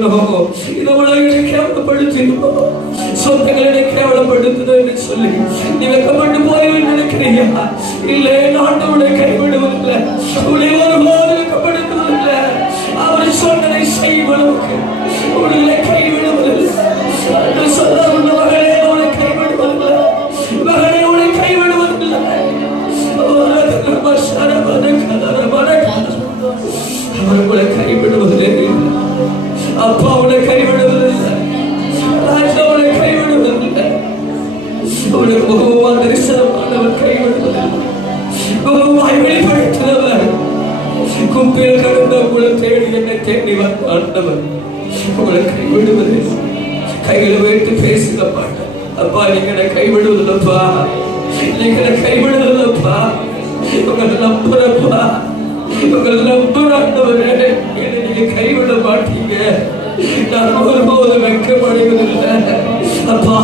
இந்த உலகளை கேவலப்படுத்தினோ, சொந்தங்களை கேவலப்படுத்துதோ என்று சொல்லி நீ வெக்கப்பட்டு போய் நினைக்கிறியா? இல்லை, ஆண்டவரை கைவிடுவதில்லை, உடைய ஒருபோது வெக்கப்படுத்துவதில்லை. அவர் சொன்னதை செய்வதற்கு உங்களை கைவிடுவதில்லை. சொல்ல உள்ள மகளே உங்களை கைவிடுவதில்லை, மகளே உங்களை கைவிடுவதில்லை. அவர் உங்களை கைவிடுவதில்லை. அப்பா உங்களை கைவிடுவதில்லை. ராஜா உங்களை கைவிடுவதில்லை. உங்களை பகவான் தரிசனமானவர் கைவிடுவதில்லை. பகவான் வெளிப்படுத்தினவர் கும்பில் கடந்த உங்களை தேடி என்னை தேடி வந்த ஆண்டவர் உங்களை கைவிடுவதில்லை. கையில வைத்து பேசுக மாட்டேன். அப்பா நீங்க கைவிடுவதில்லப்பா, நீங்க கைவிடுவதில்லப்பா. உங்களை நம்புறப்பா, உங்களை நம்புறாண்டவரே, நீங்க கைவிட மாட்டீங்க. நான் ஒருபோது வெட்கப்படுவதில்லை அப்பா,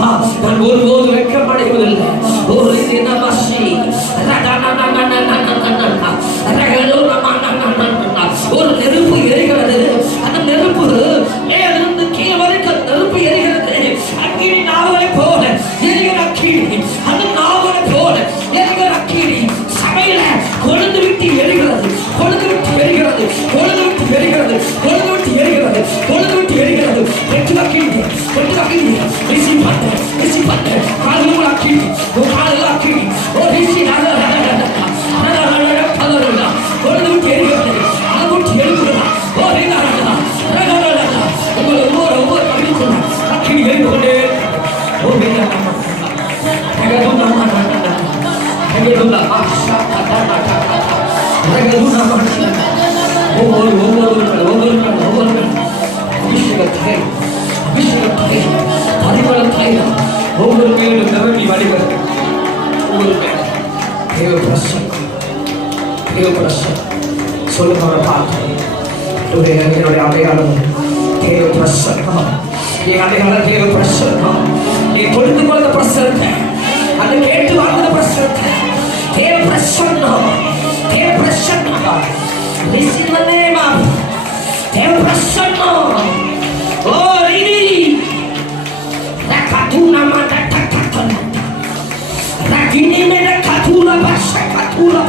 நான் ஒருபோது வெட்கப்படுவதில்லை. ஒரு தினமசி ஒரு நெருப்பு எரிகிறது. அந்த நெருப்பு மேலிருந்து கீழ் வரைக்கும் நெருப்பு எரிகிறது. அக்கினி நாவலை போல எரிகிற அக்கினி, அந்த நாவலை போல எரிகிற அக்கினி சபையில கொழுந்து விட்டு எரிகிறது, கொழுந்து விட்டு எரிகிறது, கொழுந்து விட்டு எரிகிறது, கொழுந்து விட்டு எரிகிறது, கொழுந்து விட்டு எரிகிறது. வெட்டு அக்கினி, வெட்டு அக்கினி, ரிசி பண்ண, ரிசி பண்ண, காலில் அக்கினி, காலில் அக்கினி, ஓ ரிசி கொழுந்து விட்டு எரிகிறது, அதை விட்டு எரிகிறது. ஓ ரீனா உங்களை ஒவ்வொரு பகுதிக்குள்ள அக்கினி எரிந்து கொண்டே ஒவ்வொரு மேலும் நிரம்பி வழிபடுங்க. ஒவ்வொரு மேலும் தேவ பிரசன்னம், தேவ பிரசன்னம் சொல்லுங்க. பார்த்து என்னுடைய அடையாளம் தேவ பிரசன்னம், என் அடையாளம் தேவ பிரசன்னம். நீ பொழுது கொண்ட பிரசனத்தை, அந்த கேட்டு வாழ்ந்த பிரசனத்தை, தேவ பிரசன்னம், தேவ பிரசன்னம். Receive the name of தேவ பிரசன்னம். ஓ ரிதி ரகதுனா மடடடடட ரகினி மேட கதுரா பாஷ கதுரா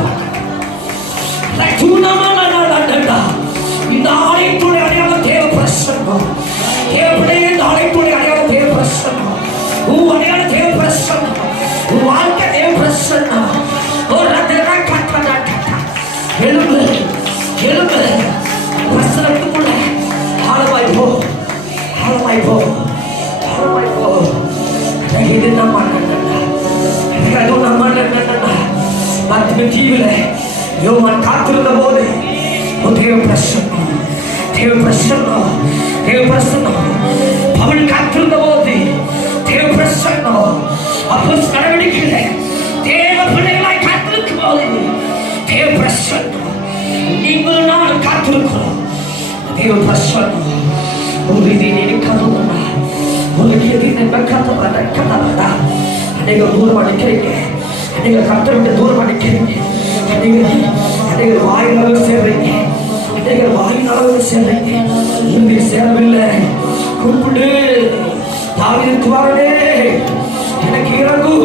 ரகுனா மடடடட. இந்த ஆலயத்துடைய அடையாளம் தேவ பிரசன்னம். தேவனுடைய ஆலயத்துடைய அடையாளம் தேவ பிரசன்னம். உன் அடையாளம் தேவ பிரசன்னம், உன் வாழ்க்கை தேவ பிரசன்னம். ஓ ரதரா கட்டடட எழும்பு, எழும்பு, பிரசனத்துக்குள்ள ஆழமாய் போ, ஆழமாய் போ, ஆழமாய் போ. இது நம்ம மத்திய தீவில யோவான் காத்திருந்த போது தேவ பிரசன்னம், தேவ பிரசன்னம், தேவ பிரசன்னம். பவுல் காத்திருந்த போது தேவ பிரசன்னம். அப்போஸ் நடவடிக்கையில தேவ பிள்ளைகளாய் காத்திருக்கும் போது தேவ பிரசன்னம். நீங்கள் நான் காத்திருக்கிறோம் தேவ பிரசன்னம். ஒரு இதை கருவனா உனக்கு எதிர்த்து கத்தப்பட கத்தப்படா. அநேக தூரம் அடிக்கிறீங்க, அநேக கத்தருடைய தூரம் அடிக்கிறீங்க, அநேக வாயினாலும் சேர்றீங்க, அநேக வாயினாலும் சேர்றீங்க. இங்கே சேரவில்லை, கூப்பிடு. தாவீது குமாரனே எனக்கு இறங்கு,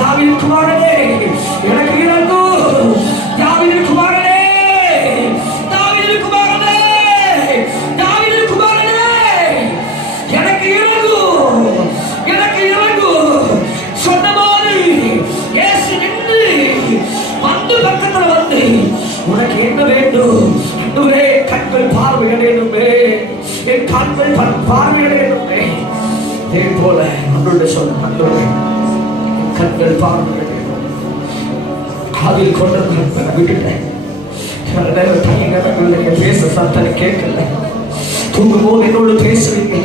தாவீது குமாரனே எனக்கு இறங்கு, தாவீது குமாரனே, தாவீது குமாரனே, தாவீது குமாரனே எனக்கு இறங்கு, எனக்கு இறங்கு. சொன்னபோது இயேசு நின்று வந்து பக்கத்துல வந்து உனக்கு என்ன வேண்டும்? இன்னுமே கண்கள் பார்வையடையணுமே, என் கண்கள் பார்வையடையணுமே. இதே போல நம்மளுடைய சொன்ன கண்கள் பார்வையடையணும். காதில் கொண்டு விட்டுட்டேன். பேச சத்தனை கேட்கல. தூங்கும் போது என்னோடு பேசுவீங்க,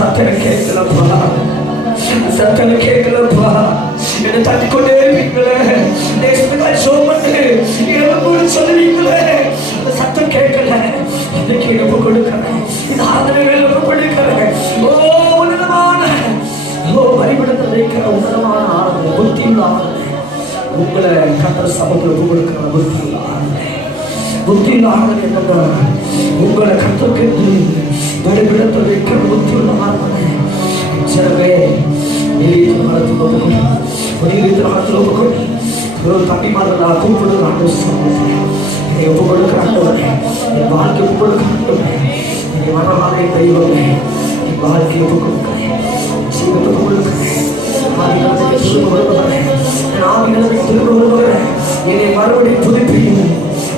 சத்தனை கேட்கலப்பா, சத்தனை கேட்கலப்பா. என்னை தட்டிக்கொண்டே இருப்பீங்களே, சொல்லுவீங்களே, அந்த சத்தம் கேட்கல. இன்னைக்கு எழுப்பு கொடுக்கிறேன், இந்த ஆதரவு எழுப்பு கொடுக்கிறேன். ஓ உன்னதமான, ஓ வழிபடுத்த வைக்கிற உன்னதமான ஆதரவு, புத்தியுள்ள ஆதரவு உங்களை கத்தர் சமூகத்தில் கொடுக்கிற புத்தியுள்ள ஆதரவு. புத்தியுள்ள ஆதரவு என்னன்னா உங்களை கத்தருக்கு வைக்கிற முத்துள்ள மாறுபட சிலவே நீதித்து நடத்து ஒப்புக்கொண்டு நீதித்து நடத்து ஒப்புக்கொண்டு ஒரு தம்பி மாதிரி நான் கூப்பிடுற ஒப்புக்கொடுக்கிற ஆண்டவனே என் வாழ்க்கை ஒப்புக்கொடுக்கிற என் மனவாதை தெய்வமே என் வாழ்க்கையை ஒப்புக்கொடுக்கிறேன் ஜீவத்தை ஒப்புக்கொடுக்கிறேன் ஆவிகளுக்கு திரும்ப வருவதே என் ஆவிகளுக்கு திரும்ப வருவதே என்னை மறுபடியும் புதுப்பியும்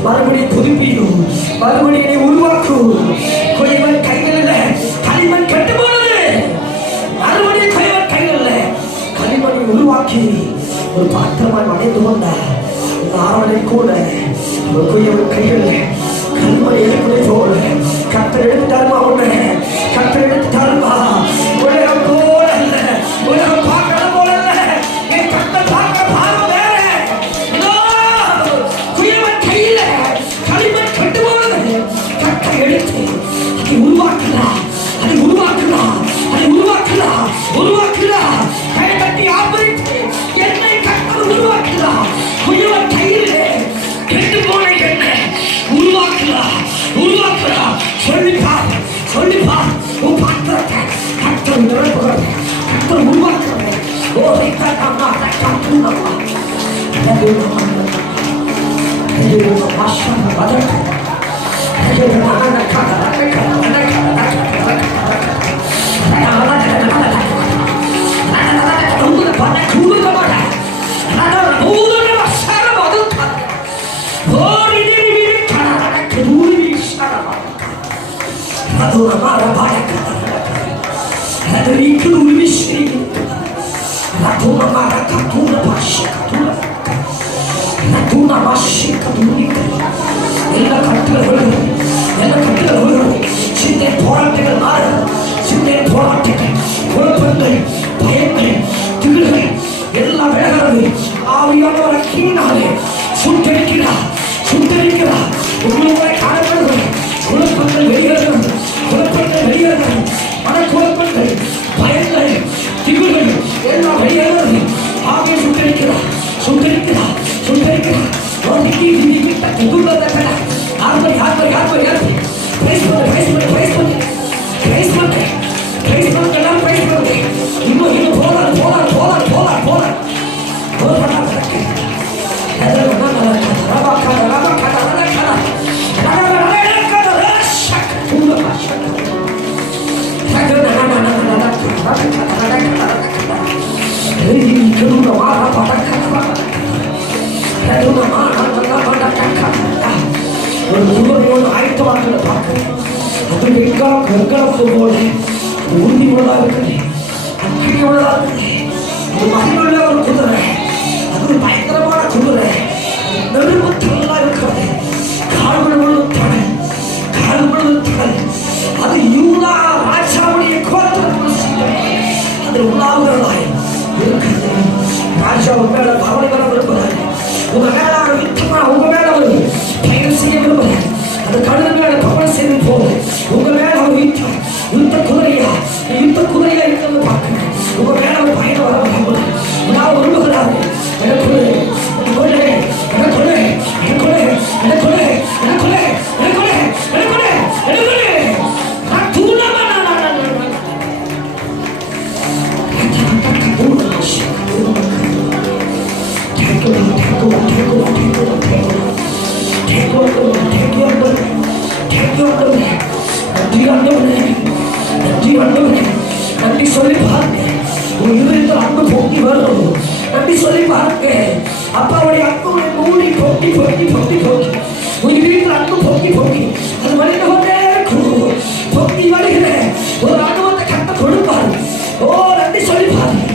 மறுபடியும் புதுப்பியும் மறுபடியும் என்னை உருவாக்கும் கொய்வன் கைகளில் களிமண் கட்டு போனது மறுபடியும் கொய்வன் கைகளில் களிமணை உருவாக்கி ஒரு பாத்திரமாய் அடைந்து வந்தார் ஆரணை கூட ஒரு கொய்யவன் கைகளில் கல்மணி எடுப்பதை போல கத்தர் எடுத்தாருமா உன்னை கத்தர் எடுத்தாருமா உலகம் போல அல்ல உலகம் பார்க்கறது போல அல்ல என் கத்தர் பார்க்க பார்வை வேற கொய்யவன் கையில களிமண் கட்டு போனது கத்தை எடுத்து அதை உருவாக்குறா அதை உருவாக்குறா அதை உருவாக்குறா உருவாக்குறா கை கட்டி ஆபரித்து என்னை கத்தர் உருவாக்குறா கொய்யவன் கையிலே கெட்டு போன என்ன உருவாக்குறா உருவாக்குறா சொல்லிப்பா உன் பாத்திரத்தை கத்தர் நிரப்புகிறது கத்தர் உருவாக்குறது ஓ ரைத்தா கத்துனப்பா எல்லா கட்டுகளும் சிந்தை போராட்டங்கள் மாற சிந்தை போராட்டங்கள் குழப்பங்கள் பயங்கள் திகில்கள் எல்லாம் விலகிறது ஆவியானவரை கீழாலே சுட்டரிக்கிறார் உங்களை காணப்படுகிறது குழப்பங்கள் வெளியேறுகிறது மனக்குழப்பங்கள் பயங்கள் திகில்கள் எல்லாம் வெளியேறுகிறது ஆவியை சுட்டரிக்கிறார் ஆயத்தமாக்களை பார்க்கிறேன் அது வெங்கலப்பு போல உறுதி உள்ளதா இருக்குது அக்கினி உள்ளதா இருக்குது அது மகிமுள்ள ஒரு குதிரை அது ஒரு பயங்கரமான குதிரை நெருப்பத்தல்லா இருக்கிறது கால்கள் முழுவதும் தடல் அது யூதா ராஜாவுடைய கோத்திரத்தில் அது உண்ணாவுகிறதாய் இருக்கிறது ராஜா உங்க மேல பவனி வர விரும்புகிறார் உங்க மேல யுத்தமா உங்க மேல ஒரு பயணம் செய்ய விரும்புகிறார் அந்த கழுது மேல பவனம் செய்து போல உங்க மேல அவர் யுத்த குதிரையா இருக்கிறது பார்க்கிறேன் உங்க மேல ஒரு பயணம் வர விரும்புகிறார் நான் விரும்புகிறாரு நன்றி சொல்லி பாருங்க உங்க இருதயத்தில் அன்பு பொங்கி வரும் நன்றி சொல்லி பாருங்க அப்பாவுடைய அன்பு மூடி பொங்கி உங்க வீட்டில் அன்பு பொங்கி அது வழிந்து கொண்டே இருக்கும் பொங்கி வருகிற ஒரு அனுபவத்தை கட்ட கொடுப்பாரு ஓ நன்றி சொல்லி பாருங்க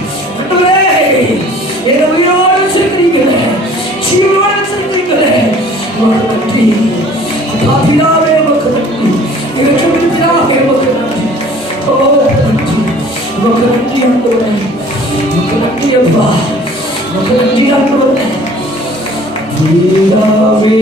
எங்க உயிரோடு வச்சிருக்கிறீங்களே ஜீவனோடு வச்சிருக்கிறீங்களே நன்றி அப்பா பிதாவே உமக்கு நன்றி எனக்கு பிதாவே உமக்கு நன்றி ஓ நன்றி உமக்கு நன்றி ஆண்டவரே உமக்கு நன்றி அப்பா உமக்கு நன்றி ஆண்டவரே பிதாவே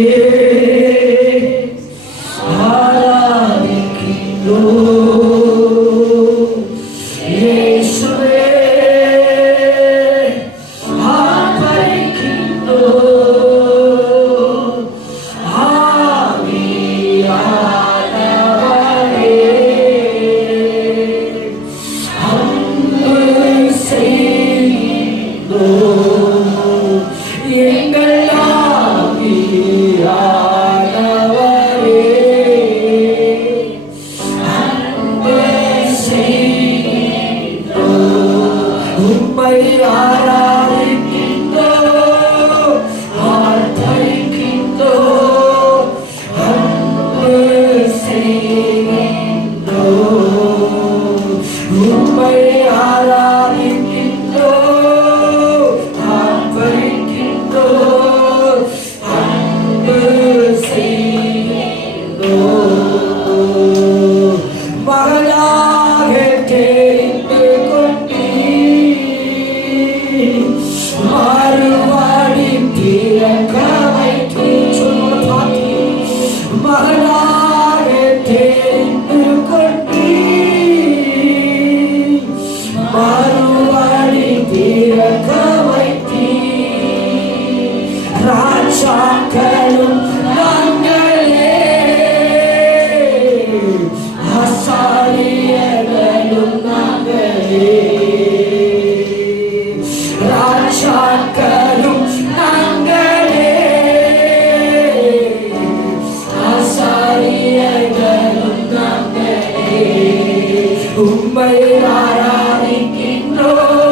உம்மை ஆராதிக்கின்றோம், ஆர்ப்பரிக்கின்றோம், அன்பு செய்கின்றோம். உம்மை ஆராதிக்கின்றோம், ஆர்ப்பரிக்கின்றோம், அன்பு செய்கின்றோம். மகனாக தெரிந்து கொண்டீர், மாறுவாடி பிறக்க வைத்தீர். மகனாக தெரிந்து கொண்டீர், மாறுவாடி பிறக்க வைத்தீர். ராஜாக்களும் நாங்களே, ஆசாரியர்களும் நாங்களே. ராஜாக்களும் நாங்களே, ஆசாரியர்களும் நாங்களே. உம்மை ஆராதிக்கின்றோம்,